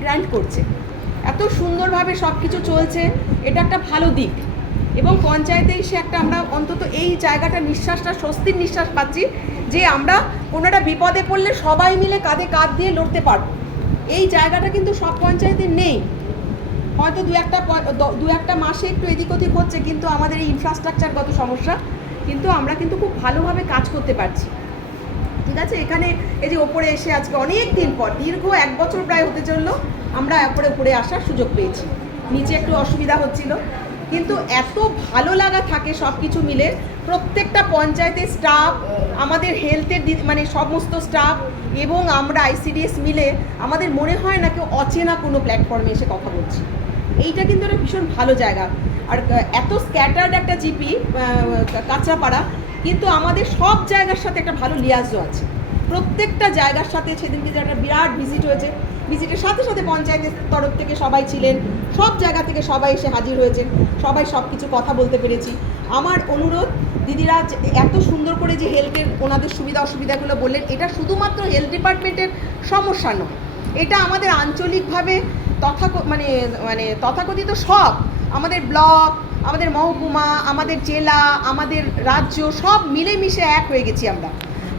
Grant করছে। এত সুন্দরভাবে সব কিছু চলছে, এটা একটা ভালো দিক। এবং পঞ্চায়েতে এসে একটা আমরা অন্তত এই জায়গাটা নিঃশ্বাসটা স্বস্তির নিঃশ্বাস পাচ্ছি যে আমরা কোনো একটা বিপদে পড়লে সবাই মিলে কাঁধে কাঁধ দিয়ে লড়তে পারব। এই জায়গাটা কিন্তু সব পঞ্চায়েতে নেই। হয়তো দু একটা দু একটা মাসে একটু এদিক ওদিক হচ্ছে, কিন্তু আমাদের এই ইনফ্রাস্ট্রাকচারগত সমস্যা, কিন্তু আমরা কিন্তু খুব ভালোভাবে কাজ করতে পারছি। ঠিক আছে? এখানে এই যে ওপরে এসে আজকে অনেক দিন পর, দীর্ঘ এক বছর প্রায় হতে চলল, আমরা ওপরে উপরে আসার সুযোগ পেয়েছি। নিচে একটু অসুবিধা হচ্ছিল। কিন্তু এত ভালো লাগা থাকে সব কিছু মিলে, প্রত্যেকটা পঞ্চায়েতের স্টাফ আমাদের হেলথের মানে সমস্ত স্টাফ এবং আমরা আইসিডিএস মিলে আমাদের মনে হয় না কেউ অচেনা কোনো প্ল্যাটফর্মে এসে কথা বলছি। এইটা কিন্তু একটা ভীষণ ভালো জায়গা। আর, এত স্ক্যাটার্ড একটা জিপি কাঁচরাপাড়া কিন্তু আমাদের সব জায়গার সাথে একটা ভালো লিয়াজও আছে। প্রত্যেকটা জায়গার সাথে সেদিনকে যে একটা বিরাট ভিজিট হয়েছে ভিজিটের সাথে সাথে পঞ্চায়েতের তরফ থেকে সবাই ছিলেন, সব জায়গা থেকে সবাই এসে হাজির হয়েছেন সবাই সব কিছু কথা বলতে পেরেছি। আমার অনুরোধ, দিদিরা এত সুন্দর করে যে হেলথের ওনাদের সুবিধা অসুবিধাগুলো বললেন, এটা শুধুমাত্র হেলথ ডিপার্টমেন্টের সমস্যা নয়। এটা আমাদের আঞ্চলিকভাবে তথা মানে মানে তথাকথিত সব। আমাদের ব্লক আমাদের মহকুমা, আমাদের জেলা, আমাদের রাজ্য সব মিলেমিশে এক হয়ে গেছি আমরা।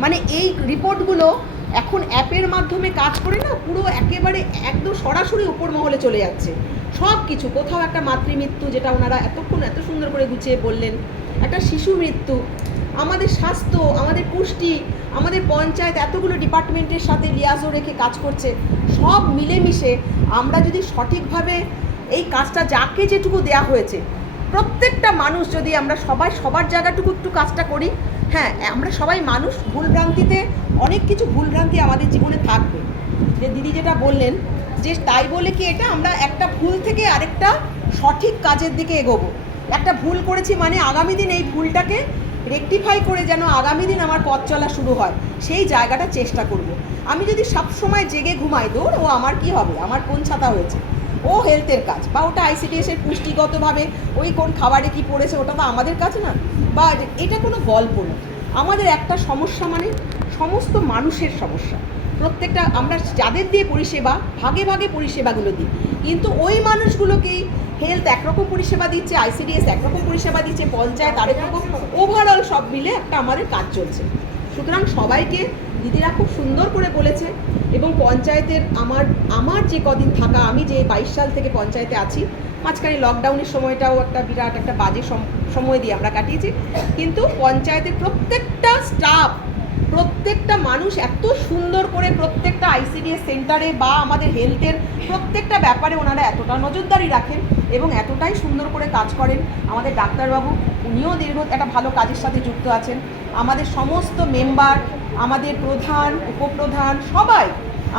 মানে এই রিপোর্টগুলো এখন অ্যাপের মাধ্যমে কাজ করে না, পুরো একেবারে একদম সরাসরি উপর মহলে চলে যাচ্ছে। সব কিছু, কোথাও একটা মাতৃমৃত্যু যেটা ওনারা এতক্ষণ এত সুন্দর করে গুছিয়ে বললেন, একটা শিশু মৃত্যু, আমাদের স্বাস্থ্য, আমাদের পুষ্টি, আমাদের পঞ্চায়েত এতগুলো ডিপার্টমেন্টের সাথে লিয়াজও রেখে কাজ করছে, সব মিলেমিশে আমরা যদি সঠিকভাবে এই কাজটা যাকে যেটুকু দেয়া হয়েছে প্রত্যেকটা মানুষ যদি আমরা সবাই সবার জায়গাটুকু একটু কাজটা করি হ্যাঁ আমরা সবাই মানুষ, ভুলভ্রান্তিতে অনেক কিছু ভুলভ্রান্তি আমাদের জীবনে থাকবে। যে দিদি যেটা বললেন, যে তাই বলে কি এটা আমরা একটা ভুল থেকে আরেকটা সঠিক কাজের দিকে এগোবো। একটা ভুল করেছি মানে আগামী দিন এই ভুলটাকে রেকটিফাই করে যেন আগামী দিন আমার পথ চলা শুরু হয়, সেই জায়গাটা চেষ্টা করব। আমি যদি সবসময় জেগে ঘুমাই, দৌড়, ও আমার কি হবে? আমার কোন ছাতা হয়েছে? ও হেলথের কাজ বা ওটা আইসিডিএসের পুষ্টিগতভাবে ওই কোন খাবারে কি পড়েছে ওটা তো আমাদের কাজ না। বা এটা কোনো গল্প না। আমাদের একটা সমস্যা মানে সমস্ত মানুষের সমস্যা। প্রত্যেকটা আমরা যাদের দিয়ে পরিষেবা, ভাগে ভাগে পরিষেবাগুলো দিই। কিন্তু ওই মানুষগুলোকেই হেলথ একরকম পরিষেবা দিচ্ছে আইসিডিএস একরকম পরিষেবা দিচ্ছে, পঞ্চায়েত আরেক ওভারঅল সব মিলে একটা আমাদের কাজ চলছে। সুতরাং সবাইকে দিদিরা খুব সুন্দর করে বলেছে এবং পঞ্চায়েতের আমার আমার যে কদিন থাকা, আমি যে বাইশ সাল থেকে পঞ্চায়েতে আছি, মাঝখানে লকডাউনের সময়টাও একটা বিরাট একটা বাজে সম- সময় দিয়ে আমরা কাটিয়েছি। কিন্তু পঞ্চায়েতের প্রত্যেকটা স্টাফ প্রত্যেকটা মানুষ এত সুন্দর করে প্রত্যেকটা আইসিডিএস সেন্টারে বা আমাদের হেলথের প্রত্যেকটা ব্যাপারে ওনারা এতটা নজরদারি রাখেন এবং এতটাই সুন্দর করে কাজ করেন। আমাদের ডাক্তারবাবু, উনিও দীর্ঘ একটা ভালো কাজের সাথে যুক্ত আছেন। আমাদের সমস্ত মেম্বার আমাদের প্রধান, উপপ্রধান সবাই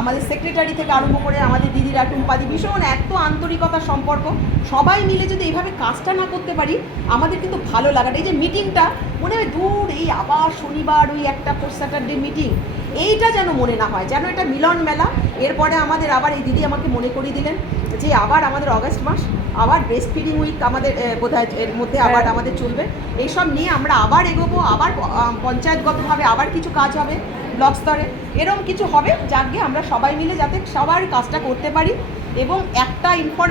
আমাদের সেক্রেটারি থেকে আরম্ভ করে আমাদের দিদিরা, টুম্পাদি ভীষণ এত আন্তরিকতা সম্পর্ক। সবাই মিলে যদি এইভাবে কাজটা না করতে পারি, আমাদের কিন্তু ভালো লাগাটা, এই যে মিটিংটা মনে হয় দূর, এই আবার শনিবার ওই একটা ফোর্থ স্যাটারডে মিটিং এইটা যেন মনে না হয়, যেন এটা মিলন মেলা। এরপরে আমাদের আবার এই দিদি আমাকে মনে করিয়ে দিলেন যে আবার আমাদের অগাস্ট মাস আবার ব্রেস্ট ফিডিং উইক আমাদের বোধ বোধহয় এর মধ্যে আবার আমাদের চলবে। এইসব নিয়ে আমরা আবার এগোবো আবার পঞ্চায়েতগতভাবে আবার কিছু কাজ হবে ব্লক স্তরে। এরম কিছু হবে যাকে আমরা সবাই মিলে যাতে সবার কাজটা করতে পারি এবং একটা ইনফরমেশন